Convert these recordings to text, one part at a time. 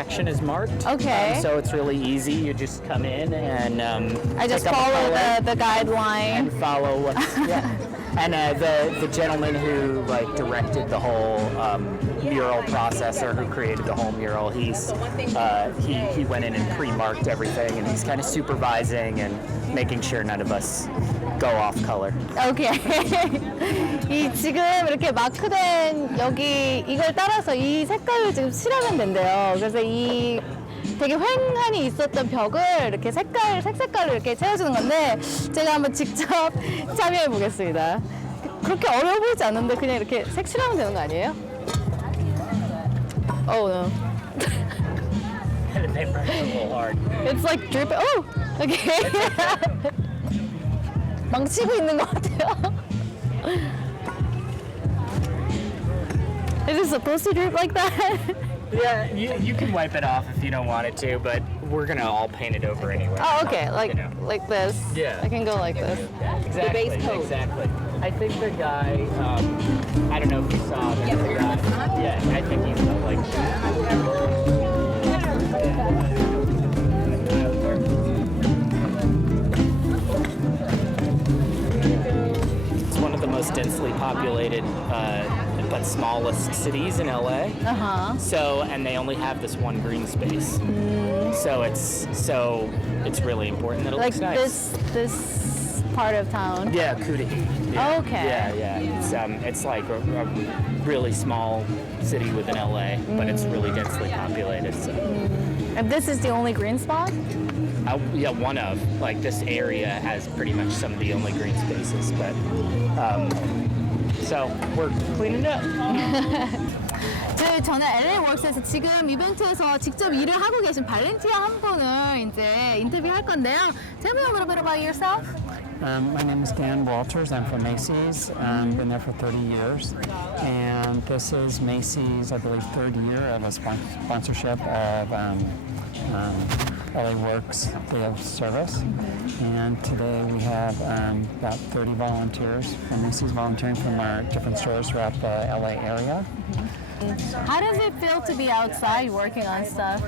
section is marked. Okay. So it's really easy. You just come in and I just pick up a follow color the guideline. and follow what's yeah. And the gentleman who like directed the whole mural process, or who created the whole mural, he went in and pre-marked everything, and he's kind of supervising and making sure none of us go off color. 오케이. 이 지금 이렇게 마크된 여기 이걸 따라서 이 색깔을 지금 칠하면 된대요. 그래서 이 되게 횡한이 있었던 벽을 이렇게 색색깔로 이렇게 채워주는 건데 제가 한번 직접 참여해 보겠습니다. 그렇게 어려워 보이지 않는데 그냥 이렇게 색칠하면 되는 거 아니에요? Oh no. It's like dripping. Oh, okay. 망치고 있는 것 같아요. Is it supposed to drip like that? Yeah, you can wipe it off if you don't want it to, but we're gonna all paint it over anyway. Oh, okay, like like this. Yeah. I can go like this. Exactly. The base coat. Exactly. I think the guy, I don't know if you saw him. Yeah, I think he's like. It's one of the most densely populated but smallest cities in LA. Uh-huh. So, and they only have this one green space. So it's really important that it Like looks nice. this part of town. Yeah, Cudahy. Yeah. Okay. Yeah. It's like a really small city within LA, but it's really densely populated. So. And this is the only green spot? Yeah, one of. Like this area has pretty much some of the only green spaces, but so we're cleaning it up. 저는 LA Works에서 지금 이벤트에서 직접 일을 하고 계신 발렌티아 한 분을 이제 인터뷰할 건데요. Tell me a little bit about yourself. My name is Dan Walters. I'm from Macy's. Been there for 30 years. And this is Macy's, I believe, third year of a sponsorship of LA Works Day of Service. And today we have about 30 volunteers from Macy's volunteering from our different stores throughout the LA area. How does it feel to be outside working on stuff?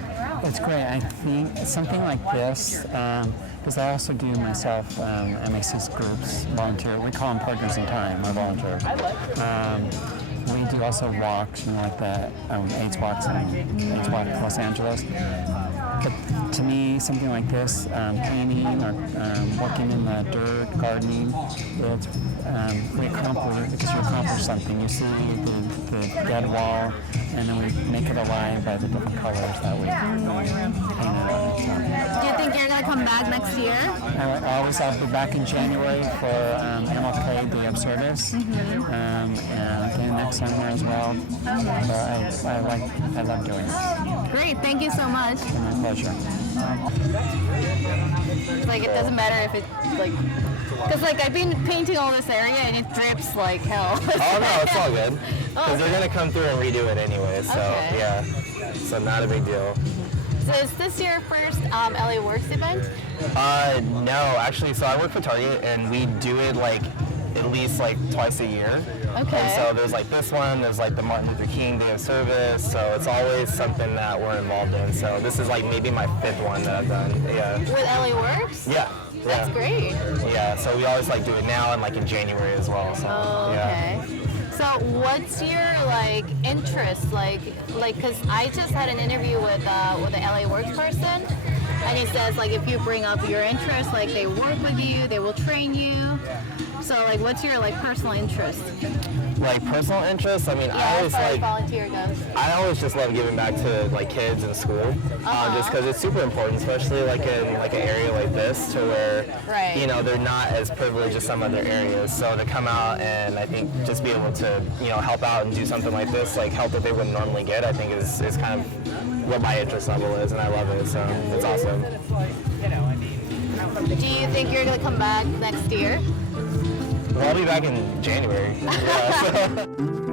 It's great. I think something like this, because I also do myself at Macy's groups, volunteer. We call them partners in time, or volunteers. We do also walks, like the AIDS Walks in Los Angeles. But to me, something like this, painting or working in the dirt, gardening, it's we accomplish, because you accomplish something. You see the dead wall, and then we make it alive by the different colors that we paint it on. So. Do you think you're gonna come back next year? I'll be back in January for MLK Day of Service, and then next summer as well. So I love doing it. Great, thank you so much. My pleasure. It's like it doesn't matter if it's like, because like I've been painting all this area and it drips like hell. Oh no, it's all good. Because they're gonna come through and redo it anyway, so Okay. yeah. So not a big deal. So is this your first LA Works event? No, actually, so I work for Target and we do it like at least like twice a year. Okay. And so there's like this one, there's like the Martin Luther King Day of Service, so it's always something that we're involved in. So this is like maybe my 5th one that I've done. Yeah. With LA Works? Yeah. That's great. Yeah, so we always like do it now and like in January as well. So Oh, yeah. okay. So what's your like interest? Like, cause I just had an interview with an LA Works person, and he says like if you bring up your interest, like they work with you, they will train you. So like, what's your like personal interest? Like personal interests, I mean, Yeah, I as always far as like. volunteer goes. I always just love giving back to like kids in school, just because it's super important, especially like in like an area like this, to where Right. you know they're not as privileged as some other areas. So to come out and I think just be able to help out and do something like this, like help that they wouldn't normally get, I think is kind of what my interest level is, and I love it. So it's awesome. Do you think you're gonna come back next year? Well, I'll be back in January. Yeah, so.